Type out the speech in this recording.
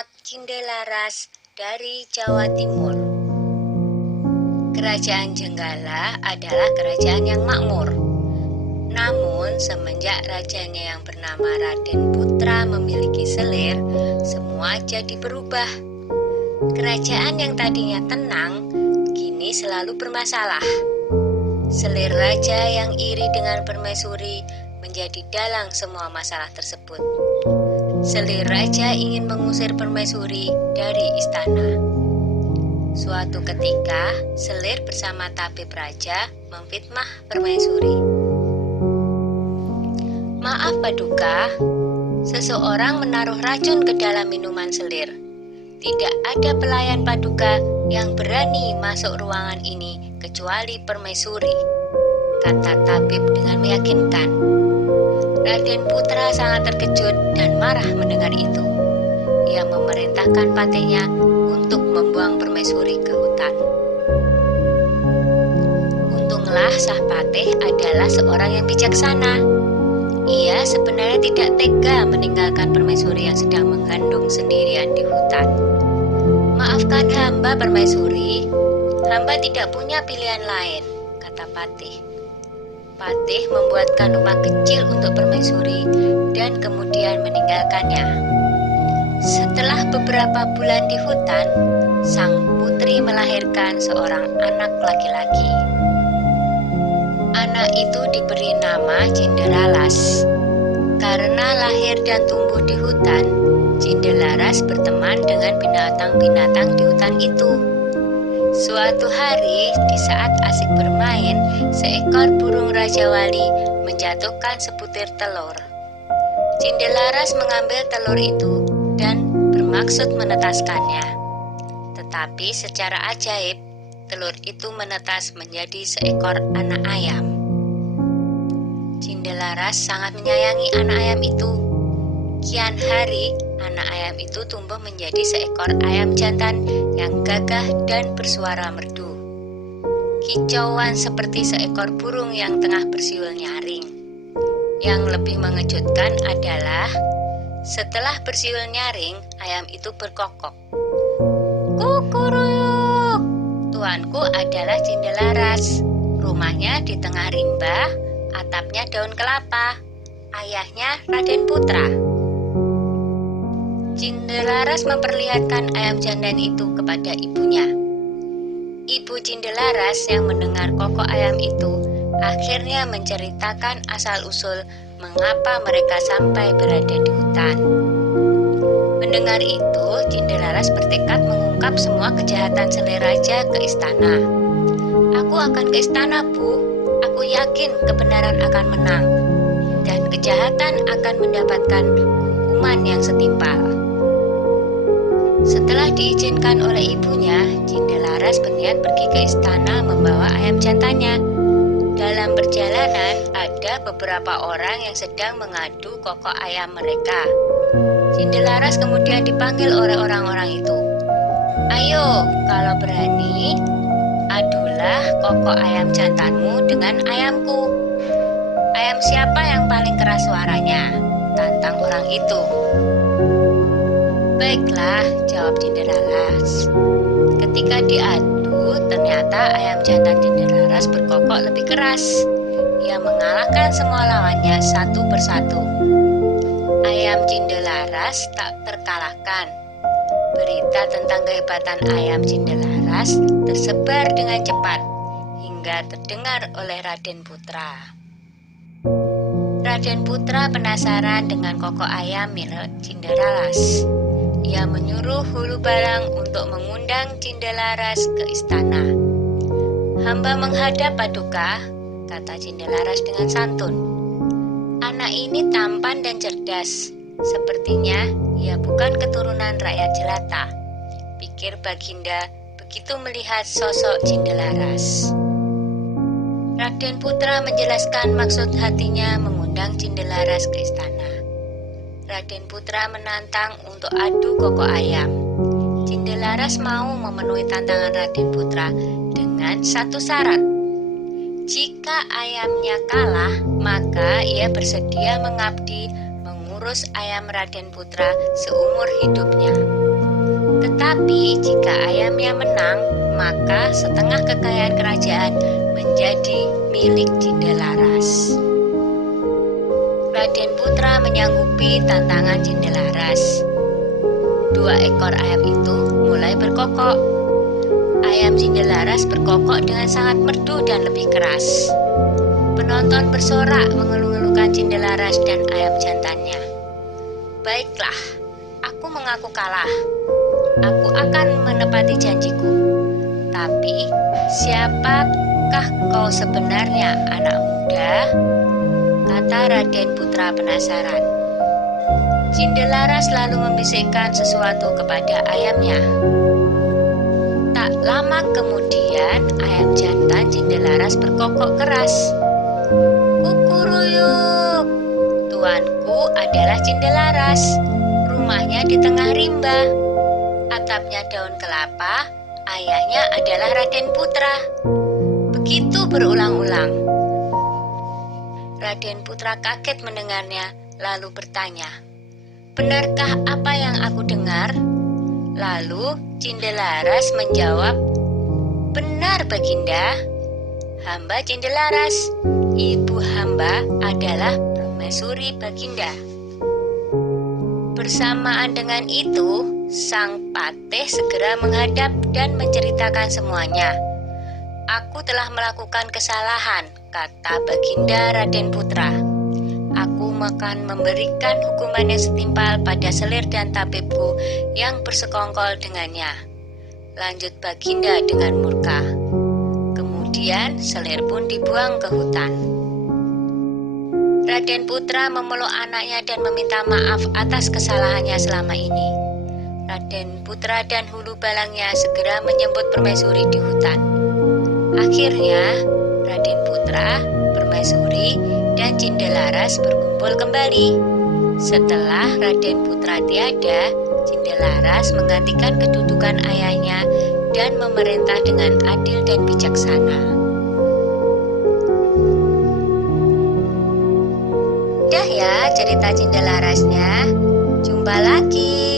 Cindelaras dari Jawa Timur. Kerajaan Jenggala adalah kerajaan yang makmur. Namun semenjak rajanya yang bernama Raden Putra memiliki selir, semua jadi berubah. Kerajaan yang tadinya tenang, kini selalu bermasalah. Selir raja yang iri dengan permaisuri menjadi dalang semua masalah tersebut. Selir raja ingin mengusir permaisuri dari istana. Suatu ketika, selir bersama tabib raja memfitnah permaisuri. Maaf Paduka, seseorang menaruh racun ke dalam minuman selir. Tidak ada pelayan Paduka yang berani masuk ruangan ini kecuali permaisuri, kata tabib dengan meyakinkan. Raden Putra sangat terkejut dan marah mendengar itu. Ia memerintahkan patihnya untuk membuang permaisuri ke hutan. Untunglah Sang Patih adalah seorang yang bijaksana. Ia sebenarnya tidak tega meninggalkan permaisuri yang sedang mengandung sendirian di hutan. Maafkan hamba permaisuri, hamba tidak punya pilihan lain, kata Patih. Patih membuatkan rumah kecil untuk permaisuri dan kemudian meninggalkannya. Setelah beberapa bulan di hutan, sang putri melahirkan seorang anak laki-laki. Anak itu diberi nama Cindelaras. Karena lahir dan tumbuh di hutan, Cindelaras berteman dengan binatang-binatang di hutan itu. Suatu hari, di saat asik bermain, seekor burung Raja Wali menjatuhkan sebutir telur. Cindelaras mengambil telur itu dan bermaksud menetaskannya. Tetapi secara ajaib, telur itu menetas menjadi seekor anak ayam. Cindelaras sangat menyayangi anak ayam itu. Kian hari, anak ayam itu tumbuh menjadi seekor ayam jantan yang gagah dan bersuara merdu. Kicauan seperti seekor burung yang tengah bersiul nyaring. Yang lebih mengejutkan adalah setelah bersiul nyaring, ayam itu berkokok. Kukuruyuk, tuanku adalah Cindelaras. Rumahnya di tengah rimba, atapnya daun kelapa. Ayahnya Raden Putra. Cindelaras memperlihatkan ayam jantan itu kepada ibunya. Ibu Cindelaras yang mendengar kokok ayam itu akhirnya menceritakan asal-usul mengapa mereka sampai berada di hutan. Mendengar itu, Cindelaras bertekad mengungkap semua kejahatan selir raja ke istana. Aku akan ke istana, Bu. Aku yakin kebenaran akan menang dan kejahatan akan mendapatkan hukuman yang setimpal. Setelah diizinkan oleh ibunya, Cindelaras berniat pergi ke istana membawa ayam jantannya. Dalam perjalanan, ada beberapa orang yang sedang mengadu kokok ayam mereka. Cindelaras kemudian dipanggil oleh orang-orang itu. Ayo, kalau berani, adulah kokok ayam jantanmu dengan ayamku. Ayam siapa yang paling keras suaranya? Tantang orang itu. Baiklah, jawab Cindelaras. Ketika diadu, ternyata ayam jantan Cindelaras berkokok lebih keras. Ia mengalahkan semua lawannya satu persatu. Ayam Cindelaras tak terkalahkan. Berita tentang kehebatan ayam Cindelaras tersebar dengan cepat hingga terdengar oleh Raden Putra. Raden Putra penasaran dengan kokok ayam milik Cindelaras. Ia menyuruh Hulu Balang untuk mengundang Cindelaras ke istana. Hamba menghadap Paduka, kata Cindelaras dengan santun. Anak ini tampan dan cerdas. Sepertinya ia bukan keturunan rakyat jelata, pikir Baginda begitu melihat sosok Cindelaras. Raden Putra menjelaskan maksud hatinya mengundang Cindelaras ke istana. Raden Putra menantang untuk adu kokok ayam. Cindelaras mau memenuhi tantangan Raden Putra dengan satu syarat. Jika ayamnya kalah, maka ia bersedia mengabdi mengurus ayam Raden Putra seumur hidupnya. Tetapi jika ayamnya menang, maka setengah kekayaan kerajaan menjadi milik Cindelaras. Raden Putra menyanggupi tantangan Cindelaras. 2 ekor ayam itu mulai berkokok. Ayam Cindelaras berkokok dengan sangat merdu dan lebih keras. Penonton bersorak mengeluh-elukan Cindelaras dan ayam jantannya. Baiklah, aku mengaku kalah. Aku akan menepati janjiku. Tapi, siapakah kau sebenarnya, anak muda? Kata Raden Putra penasaran. Cindelaras lalu membisikkan sesuatu kepada ayamnya. Tak lama kemudian, ayam jantan Cindelaras berkokok keras. Kukuruyuk, tuanku adalah Cindelaras. Rumahnya di tengah rimba. Atapnya daun kelapa, ayahnya adalah Raden Putra. Begitu berulang-ulang. Raden Putra kaget mendengarnya, lalu bertanya, "Benarkah apa yang aku dengar?" Lalu Cindelaras menjawab, "Benar, Baginda. Hamba Cindelaras, ibu hamba adalah permaisuri Baginda." Bersamaan dengan itu, sang patih segera menghadap dan menceritakan semuanya. "Aku telah melakukan kesalahan," kata Baginda Raden Putra. "Aku akan memberikan hukuman yang setimpal pada selir dan tabibku yang bersekongkol dengannya," lanjut Baginda dengan murka. Kemudian selir pun dibuang ke hutan. Raden Putra memeluk anaknya dan meminta maaf atas kesalahannya selama ini. Raden Putra dan hulu balangnya segera menyambut permaisuri di hutan. Akhirnya, Raden Putra, permaisuri, dan Cindelaras berkumpul kembali. Setelah Raden Putra tiada, Cindelaras menggantikan kedudukan ayahnya dan memerintah dengan adil dan bijaksana. Dah ya cerita Cindelarasnya. Jumpa lagi.